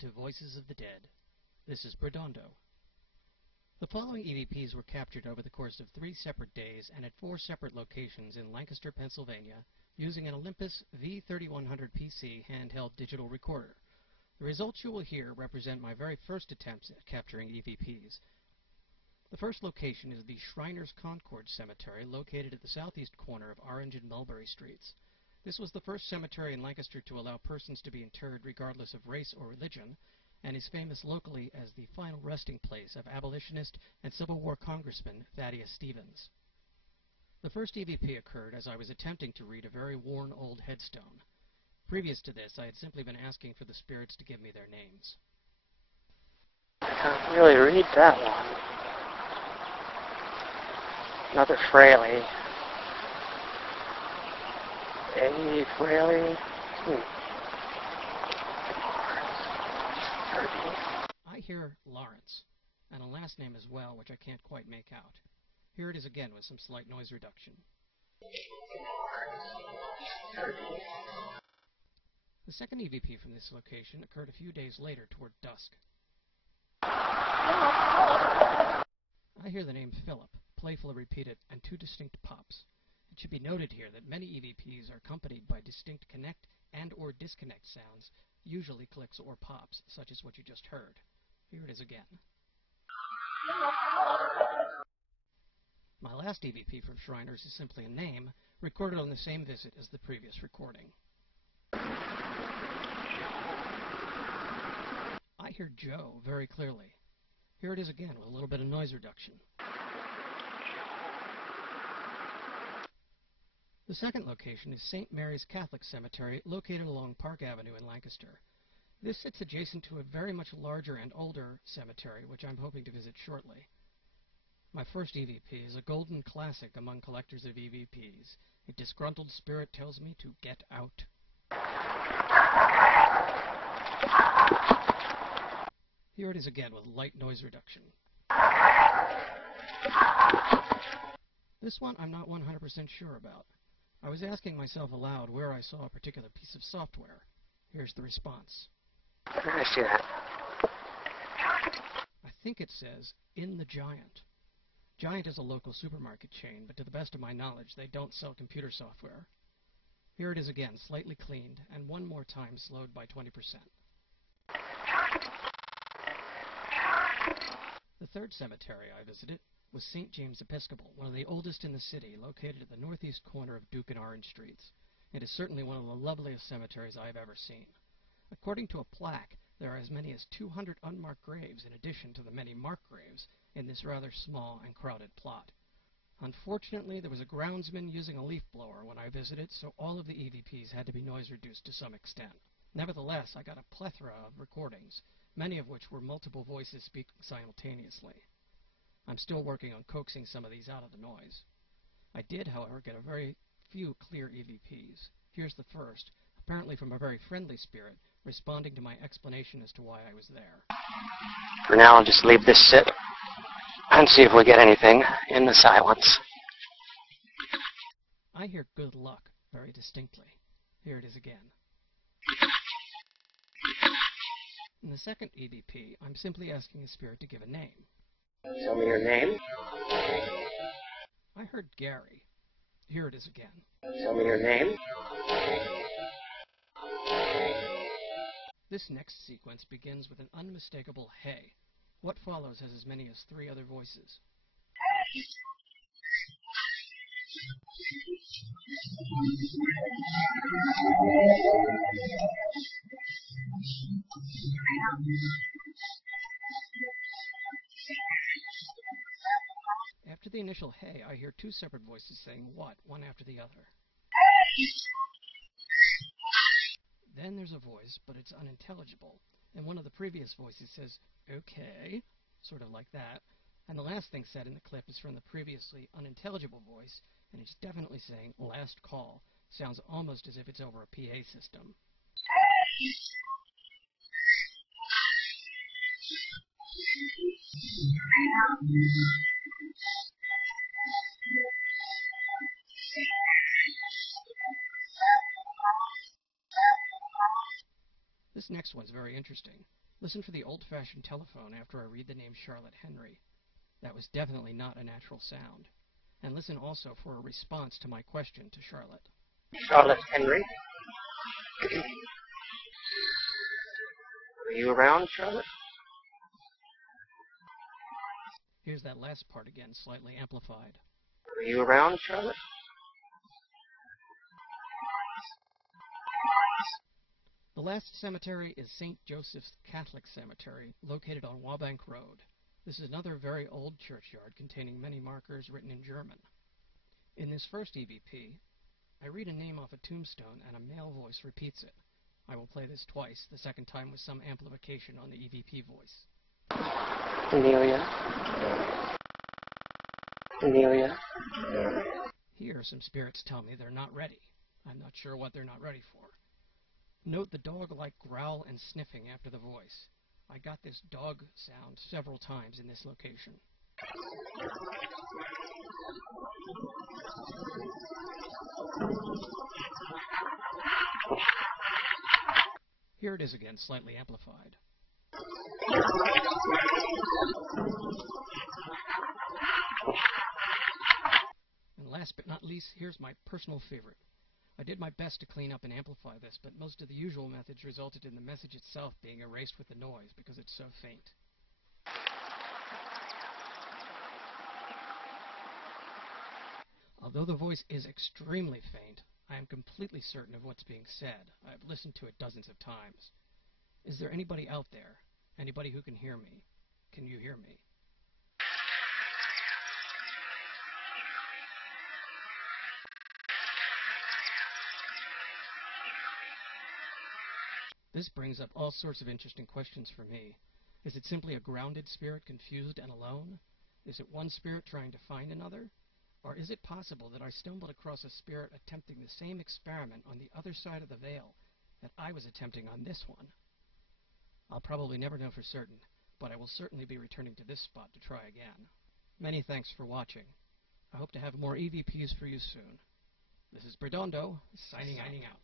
to Voices of the Dead. This is Bredondo. The following EVPs were captured over the course of 3 separate days and at 4 separate locations in Lancaster, Pennsylvania, using an Olympus V3100 PC handheld digital recorder. The results you will hear represent my very first attempts at capturing EVPs. The first location is the Shriners Concord Cemetery, located at the southeast corner of Orange and Mulberry Streets. This was the first cemetery in Lancaster to allow persons to be interred regardless of race or religion, and is famous locally as the final resting place of abolitionist and Civil War Congressman Thaddeus Stevens. The first EVP occurred as I was attempting to read a very worn old headstone. Previous to this, I had simply been asking for the spirits to give me their names. I can't really read that one. Another Fraley. A Fraley. I hear Lawrence, and a last name as well, which I can't quite make out. Here it is again with some slight noise reduction. The second EVP from this location occurred a few days later toward dusk. I hear the name Philip, playfully repeated, and 2 distinct pops. It should be noted here that many EVPs are accompanied by distinct connect and or disconnect sounds, usually clicks or pops, such as what you just heard. Here it is again. My last EVP from Shriners is simply a name, recorded on the same visit as the previous recording. I hear Joe very clearly. Here it is again with a little bit of noise reduction. The second location is St. Mary's Catholic Cemetery, located along Park Avenue in Lancaster. This sits adjacent to a very much larger and older cemetery, which I'm hoping to visit shortly. My first EVP is a golden classic among collectors of EVPs. A disgruntled spirit tells me to get out. Here it is again with light noise reduction. This one I'm not 100% sure about. I was asking myself aloud where I saw a particular piece of software. Here's the response. I see that. I think it says, "In the Giant." Giant is a local supermarket chain, but to the best of my knowledge, they don't sell computer software. Here it is again, slightly cleaned, and one more time slowed by 20%. The third cemetery I visited was St. James Episcopal, one of the oldest in the city, located at the northeast corner of Duke and Orange Streets. It is certainly one of the loveliest cemeteries I have ever seen. According to a plaque, there are as many as 200 unmarked graves in addition to the many marked graves in this rather small and crowded plot. Unfortunately, there was a groundsman using a leaf blower when I visited, so all of the EVPs had to be noise reduced to some extent. Nevertheless, I got a plethora of recordings, many of which were multiple voices speaking simultaneously. I'm still working on coaxing some of these out of the noise. I did, however, get a very few clear EVPs. Here's the first, apparently from a very friendly spirit, responding to my explanation as to why I was there. For now, I'll just leave this sit and see if we get anything in the silence. I hear "good luck" very distinctly. Here it is again. In the second EVP, I'm simply asking the spirit to give a name. Tell me your name. I heard Gary. Here it is again. Tell me your name. This next sequence begins with an unmistakable "hey." What follows has as many as 3 other voices. After the initial "hey," I hear 2 separate voices saying "what," one after the other. Then there's a voice, but it's unintelligible, and one of the previous voices says "okay," sort of like that, and the last thing said in the clip is from the previously unintelligible voice, and it's definitely saying "last call." Sounds almost as if it's over a PA system. This next one's very interesting. Listen for the old-fashioned telephone after I read the name Charlotte Henry. That was definitely not a natural sound. And listen also for a response to my question to Charlotte. Charlotte Henry? Are you around, Charlotte? Here's that last part again, slightly amplified. Are you around, Charlotte? The last cemetery is St. Joseph's Catholic Cemetery, located on Wabank Road. This is another very old churchyard containing many markers written in German. In this first EVP, I read a name off a tombstone and a male voice repeats it. I will play this twice, the second time with some amplification on the EVP voice. Amelia. Amelia. Here, some spirits tell me they're not ready. I'm not sure what they're not ready for. Note the dog-like growl and sniffing after the voice. I got this dog sound several times in this location. Here it is again, slightly amplified. And last but not least, here's my personal favorite. I did my best to clean up and amplify this, but most of the usual methods resulted in the message itself being erased with the noise because it's so faint. Although the voice is extremely faint, I am completely certain of what's being said. I've listened to it dozens of times. Is there anybody out there? Anybody who can hear me? Can you hear me? This brings up all sorts of interesting questions for me. Is it simply a grounded spirit confused and alone? Is it one spirit trying to find another? Or is it possible that I stumbled across a spirit attempting the same experiment on the other side of the veil that I was attempting on this one? I'll probably never know for certain, but I will certainly be returning to this spot to try again. Many thanks for watching. I hope to have more EVPs for you soon. This is Bredondo, signing out.